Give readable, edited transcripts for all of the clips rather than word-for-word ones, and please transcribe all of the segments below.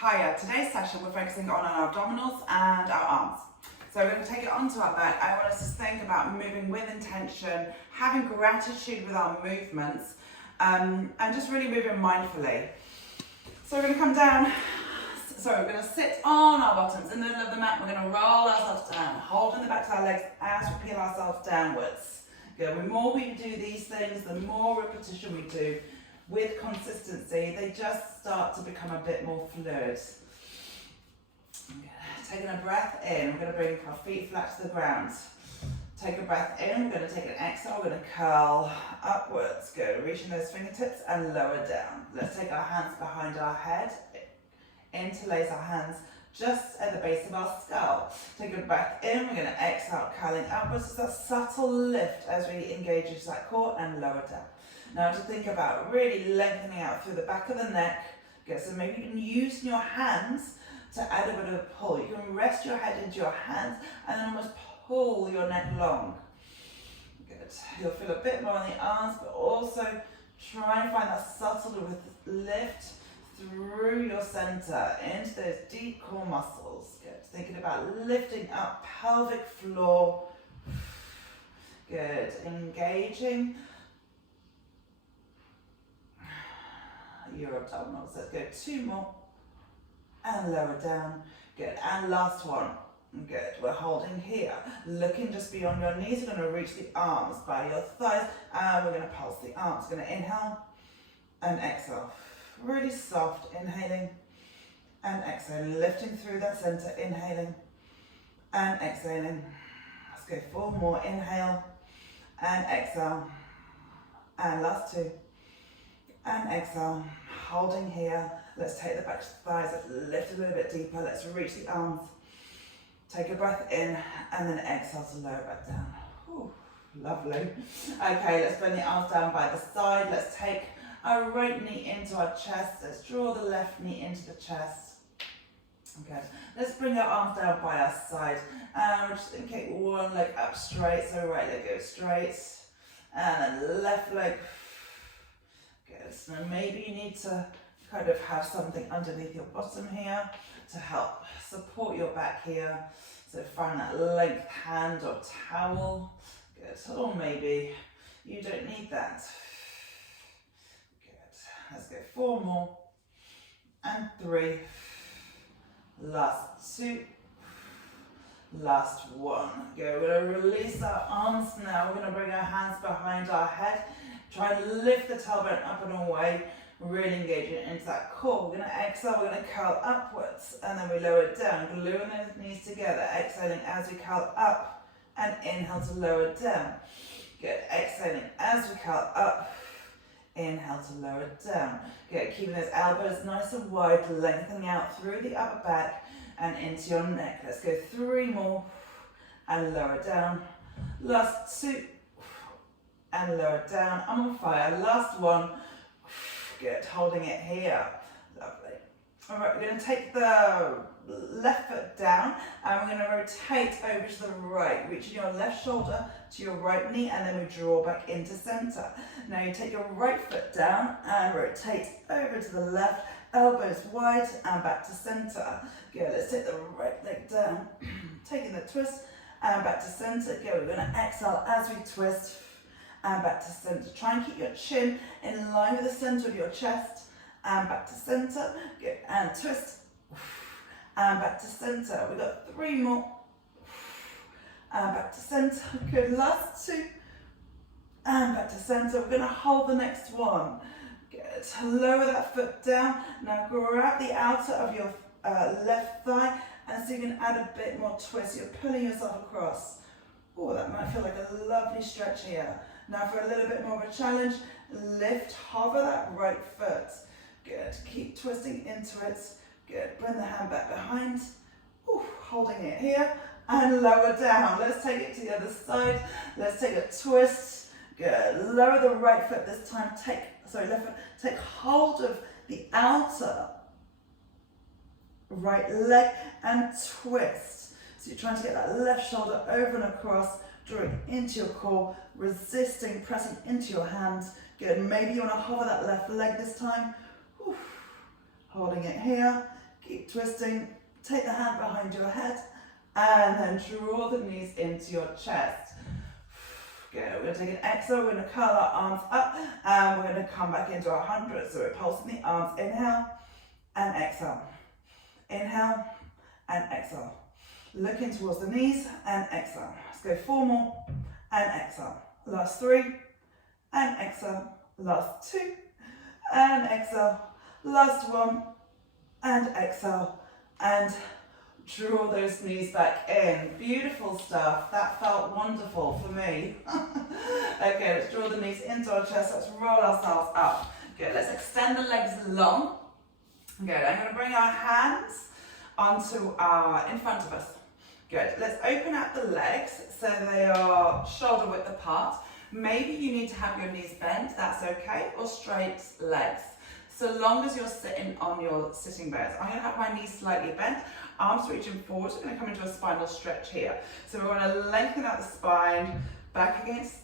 Hiya, today's session we're focusing on our abdominals and our arms. So we're going to take it onto our back. I want us to think about moving with intention, having gratitude with our movements, and just really moving mindfully. So we're going to come down, so we're going to sit on our bottoms in the middle of the mat. We're going to roll ourselves down, holding the backs of our legs as we peel ourselves downwards. Good. The more we do these things, the more repetition we do with consistency, they just start to become a bit more fluid. Taking a breath in, we're going to bring our feet flat to the ground. Take a breath in, we're going to take an exhale, we're going to curl upwards. Good, reaching those fingertips and lower down. Let's take our hands behind our head, interlace our hands just at the base of our skull. Take a breath in, we're going to exhale, curling upwards. It's that subtle lift as we engage into that core and lower down. Now to think about really lengthening out through the back of the neck. Good, so maybe you can use your hands to add a bit of a pull. You can rest your head into your hands and then almost pull your neck long. Good. You'll feel a bit more on the arms, but also try and find that subtle lift through your center into those deep core muscles. Good. Thinking about lifting up pelvic floor. Good. Engaging your abdominals. Let's go two more. And lower down. Good. And last one. Good. We're holding here. Looking just beyond your knees. We're going to reach the arms by your thighs. And we're going to pulse the arms. We're going to inhale and exhale. Really soft. Inhaling and exhaling. Lifting through that center. Inhaling and exhaling. Let's go four more. Inhale and exhale. And last two. And exhale. Holding here. Let's take the back thighs, let's lift a little bit deeper, let's reach the arms. Take a breath in and then exhale to lower back down. Whew, lovely. Okay, let's bring the arms down by the side. Let's take our right knee into our chest. Let's draw the left knee into the chest. Good. Let's bring our arms down by our side. And we're just going to kick one leg up straight, so right leg goes straight. And then left leg. Good. So maybe you need to kind of have something underneath your bottom here to help support your back here. So find that length hand or towel. Good. Or maybe you don't need that. Good. Let's go four more. And three. Last two. Last one. Good. We're going to release our arms now. We're going to bring our hands behind our head. Try and lift the tailbone up and away. Really engaging into that core. We're going to exhale, we're going to curl upwards, and then we lower it down, gluing those knees together, exhaling as we curl up, and inhale to lower down. Good, exhaling as we curl up, inhale to lower down. Good, keeping those elbows nice and wide, lengthening out through the upper back and into your neck. Let's go three more, and lower down. Last two, and lower down. I'm on fire. Last one. Good, holding it here. Lovely. All right, we're going to take the left foot down and we're going to rotate over to the right, reaching your left shoulder to your right knee, and then we draw back into center. Now you take your right foot down and rotate over to the left, elbows wide and back to center. Good, let's take the right leg down, taking the twist and back to center. Good, we're going to exhale as we twist. And back to center. Try and keep your chin in line with the center of your chest. And back to center. Good. And twist. And back to center. We've got three more. And back to center. Good. Last two. And back to center. We're going to hold the next one. Good. Lower that foot down. Now grab the outer of your left thigh. And so you can add a bit more twist. You're pulling yourself across. Oh, that might feel like a lovely stretch here. Now for a little bit more of a challenge, lift, hover that right foot. Good, keep twisting into it. Good, bring the hand back behind. Ooh, holding it here and lower down. Let's take it to the other side. Let's take a twist. Good, lower the right foot this time. Left foot. Take hold of the outer right leg and twist. So you're trying to get that left shoulder over and across, drawing into your core, resisting, pressing into your hands. Good. Maybe you want to hover that left leg this time. Whew. Holding it here. Keep twisting. Take the hand behind your head and then draw the knees into your chest. Good. We're going to take an exhale. We're going to curl our arms up and we're going to come back into 100. So we're pulsing the arms. Inhale and exhale. Inhale and exhale. Looking towards the knees and exhale. Let's go 4 more and exhale. Last 3 and exhale. Last 2 and exhale. Last 1 and exhale. And draw those knees back in. Beautiful stuff. That felt wonderful for me. Okay, let's draw the knees into our chest. Let's roll ourselves up. Good. Let's extend the legs long. Good. I'm going to bring our hands onto in front of us. Good. Let's open up the legs so they are shoulder width apart. Maybe you need to have your knees bent. That's okay. Or straight legs. So long as you're sitting on your sitting bones. I'm going to have my knees slightly bent. Arms reaching forward. We're going to come into a spinal stretch here. So we want to lengthen out the spine, back against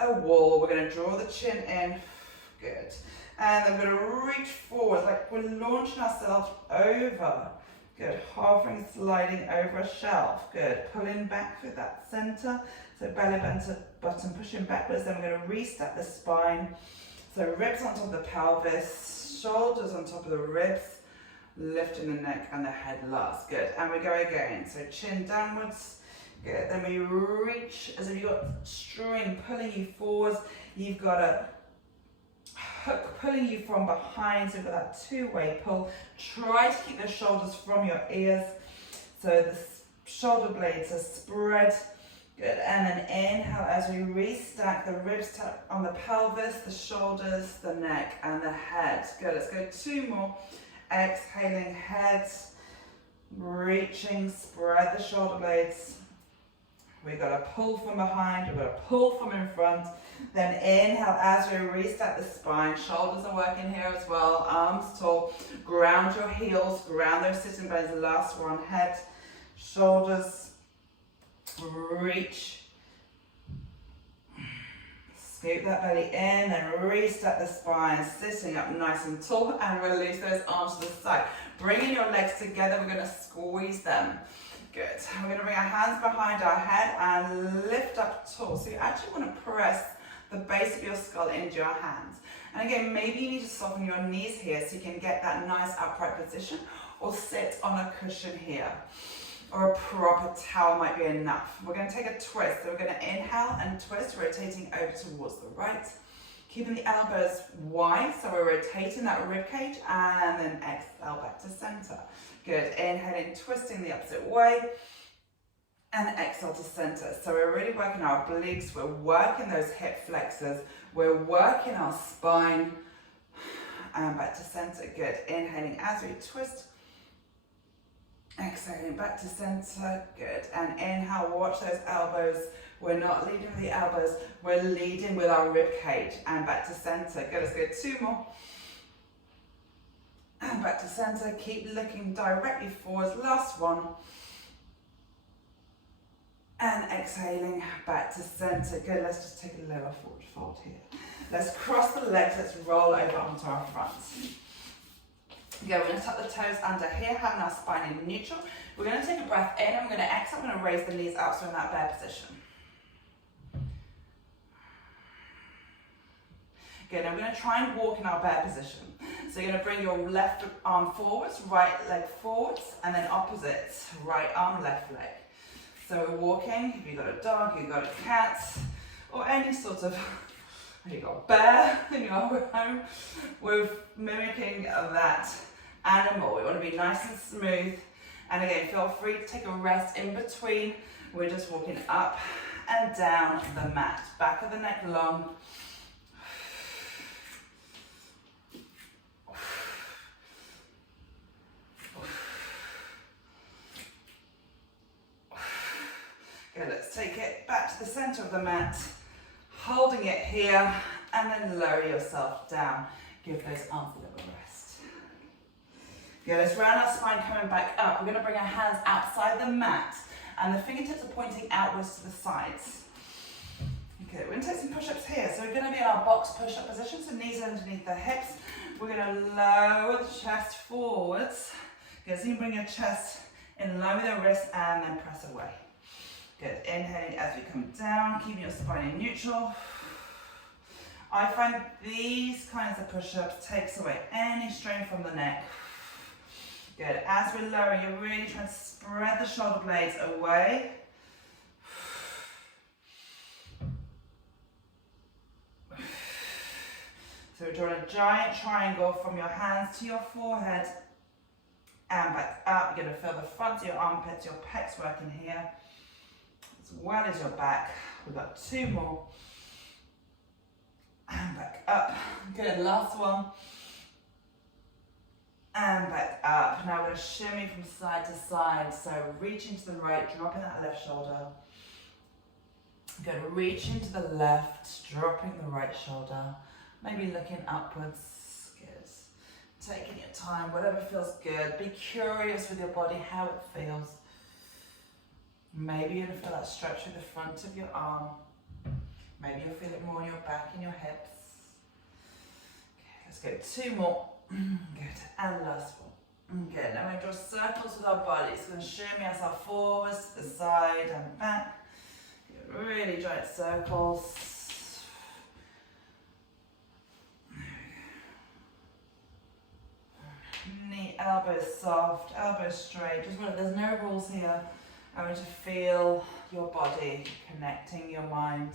a wall. We're going to draw the chin in. Good. And then we're going to reach forward like we're launching ourselves over. Good. Hovering, sliding over a shelf. Good. Pulling back through that center. So belly button pushing backwards. Then we're going to restep the spine. So ribs on top of the pelvis, shoulders on top of the ribs. Lifting the neck and the head last. Good. And we go again. So chin downwards. Good. Then we reach as if you've got string pulling you forwards. You've got a hook pulling you from behind. So you've got that two-way pull. Try to keep the shoulders from your ears. So the shoulder blades are spread. Good. And then inhale as we restack the ribs on the pelvis, the shoulders, the neck, and the head. Good. Let's go 2 more. Exhaling, head, reaching, spread the shoulder blades. We've got to pull from behind, we've got to pull from in front. Then inhale as we restart the spine. Shoulders are working here as well. Arms tall. Ground your heels, ground those sitting bones. Last one, head, shoulders, reach. Scoop that belly in and restart the spine, sitting up nice and tall and release those arms to the side. Bringing your legs together, we're going to squeeze them. Good. We're going to bring our hands behind our head and lift up tall. So you actually want to press the base of your skull into your hands. And again, maybe you need to soften your knees here so you can get that nice upright position, or sit on a cushion here. Or a proper towel might be enough. We're going to take a twist. So we're going to inhale and twist, rotating over towards the right. Keeping the elbows wide, so we're rotating that rib cage, and then exhale back to center. Good. Inhaling, twisting the opposite way, and exhale to center. So we're really working our obliques. We're working those hip flexors. We're working our spine, and back to center. Good. Inhaling as we twist. Exhaling back to center, good. And inhale, watch those elbows. We're not leading with the elbows, we're leading with our rib cage. And back to center, good. Let's go 2 more. And back to center, keep looking directly forwards. Last one. And exhaling back to center, good. Let's just take a lower forward fold here. Let's cross the legs, let's roll over onto our fronts. Good, we're going to tuck the toes under here, having our spine in neutral. We're going to take a breath in and we're going to exhale. We're going to raise the knees out, so in that bear position. Good, now we're going to try and walk in our bear position. So you're going to bring your left arm forwards, right leg forwards, and then opposite, right arm, left leg. So we're walking. If you've got a dog, you've got a cat, or any sort of, you've got a bear in your home, we're mimicking that animal. We want to be nice and smooth. And again, feel free to take a rest in between. We're just walking up and down the mat. Back of the neck long. Okay, let's take it back to the center of the mat. Holding it here, and then lower yourself down. Give those arms a little rest. Good, let's round our spine coming back up. We're going to bring our hands outside the mat, and the fingertips are pointing outwards to the sides. Okay, we're going to take some push-ups here. So we're going to be in our box push-up position, so knees underneath the hips. We're going to lower the chest forwards. Good, so you bring your chest in line with your wrist and then press away. Good, inhaling as we come down, keeping your spine in neutral. I find these kinds of push-ups takes away any strain from the neck. Good, as we're lowering, you're really trying to spread the shoulder blades away. So we're drawing a giant triangle from your hands to your forehead and back up. You're going to feel the front of your armpits, your pecs working here, as well as your back. We've got 2 more. And back up. Good, last one. And back up. Now we're going to shimmy from side to side. So reaching to the right, dropping that left shoulder. Good, reaching to the left, dropping the right shoulder. Maybe looking upwards. Good. Taking your time, whatever feels good. Be curious with your body, how it feels. Maybe you're going to feel that stretch through the front of your arm. Maybe you'll feel it more in your back and your hips. Okay, let's go 2 more. Good, and last one. Good, now we're going to draw circles with our bodies. We're going to shimmy ourselves forwards to the side and back. Good, really giant circles. Knee, elbows soft, elbows straight. Just want, there's no rules here. I want you to feel your body, connecting your mind,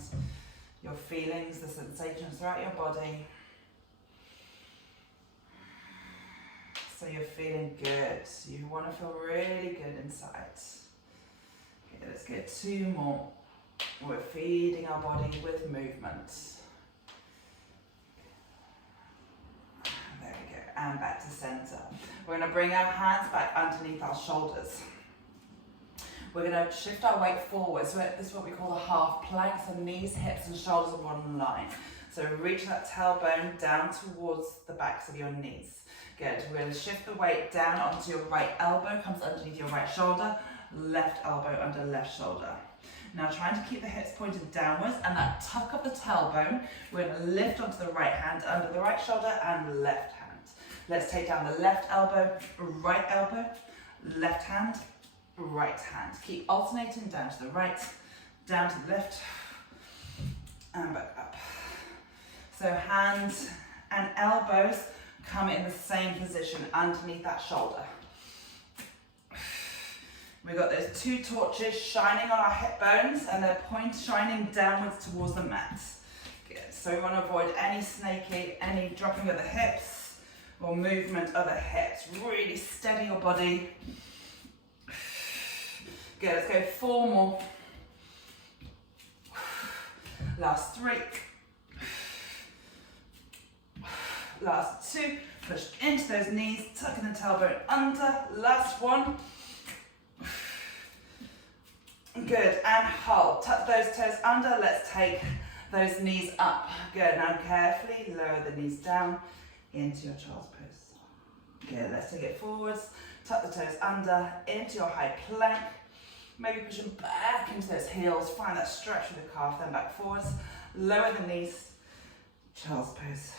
your feelings, the sensations throughout your body. So you're feeling good. You want to feel really good inside. Okay, let's get 2 more. We're feeding our body with movement. There we go. And back to center. We're going to bring our hands back underneath our shoulders. We're going to shift our weight forward. So this is what we call the half plank. So knees, hips and shoulders are one line. So reach that tailbone down towards the backs of your knees. Good. We're going to shift the weight down onto your right elbow, comes underneath your right shoulder, left elbow under left shoulder. Now trying to keep the hips pointed downwards and that tuck of the tailbone, we're going to lift onto the right hand under the right shoulder and left hand. Let's take down the left elbow, left hand, right hand. Keep alternating down to the right, down to the left, and back up. So hands and elbows come in the same position underneath that shoulder. We've got those 2 torches shining on our hip bones and their points shining downwards towards the mat. Good. So we want to avoid any snaking, any dropping of the hips or movement of the hips. Really steady your body. Good. Let's go 4 more. Last 3. Last 2. Push into those knees, tucking the tailbone under. Last 1. Good, and hold. Tuck those toes under. Let's take those knees up. Good, now carefully lower the knees down into your child's pose. Good, let's take it forwards. Tuck the toes under into your high plank. Maybe pushing back into those heels. Find that stretch with the calf, then back forwards. Lower the knees. Child's pose.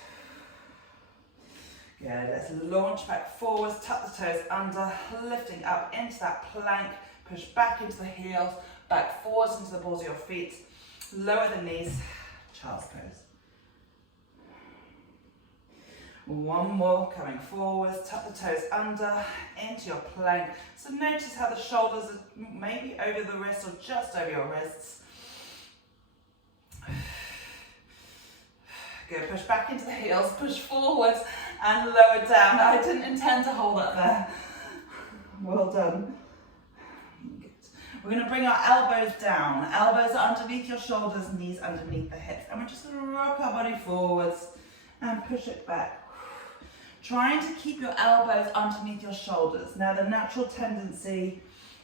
Good, let's launch back forwards. Tuck the toes under, lifting up into that plank. Push back into the heels, back forwards into the balls of your feet. Lower the knees, child's pose. 1 more, coming forwards, tuck the toes under, into your plank. So notice how the shoulders are maybe over the wrists or just over your wrists. Good, push back into the heels, push forwards and lower down. I didn't intend to hold that there. Well done. We're going to bring our elbows down. Elbows are underneath your shoulders, knees underneath the hips. And we're just going to rock our body forwards and push it back. Trying to keep your elbows underneath your shoulders. Now the natural tendency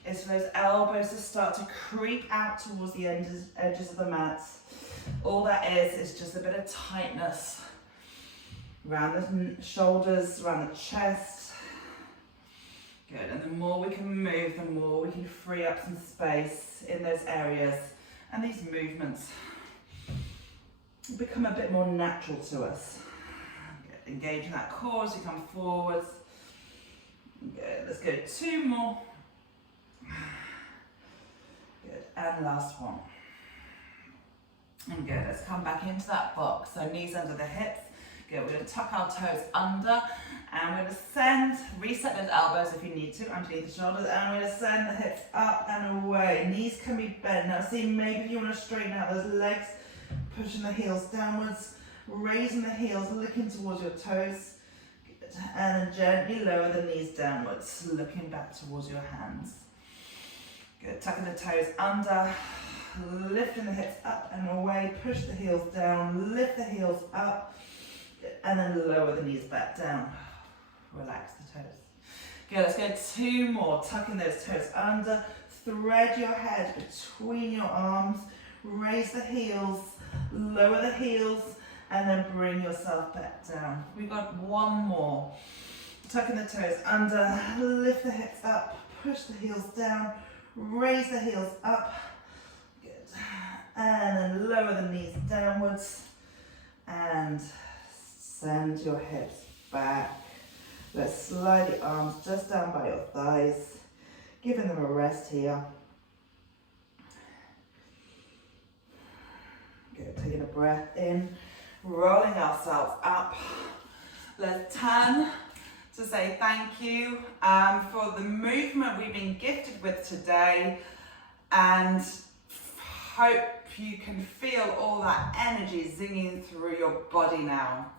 is for those elbows to start to creep out towards the edges of the mat. All that is just a bit of tightness around the shoulders, around the chest. Good, and the more we can move, the more we can free up some space in those areas. And these movements become a bit more natural to us. Good. Engaging that core as you come forwards. Good, let's go 2 more. Good, and last one. And good, let's come back into that box. So knees under the hips. Good, we're going to tuck our toes under and we're going to reset those elbows if you need to, underneath the shoulders, and we're going to send the hips up and away. Knees can be bent. Now see, maybe if you want to straighten out those legs, pushing the heels downwards, raising the heels, looking towards your toes, good. And then gently lower the knees downwards, looking back towards your hands. Good, tucking the toes under, lifting the hips up and away, push the heels down, lift the heels up, and then lower the knees back down. Relax the toes. Good, let's go 2 more, tucking those toes under, thread your head between your arms, raise the heels, lower the heels, and then bring yourself back down. We've got 1 more. Tucking the toes under, lift the hips up, push the heels down, raise the heels up, good, and then lower the knees downwards, and send your hips back. Let's slide the arms just down by your thighs, giving them a rest here. Good, taking a breath in, rolling ourselves up. Let's turn to say thank you for the movement we've been gifted with today, and hope you can feel all that energy zinging through your body now.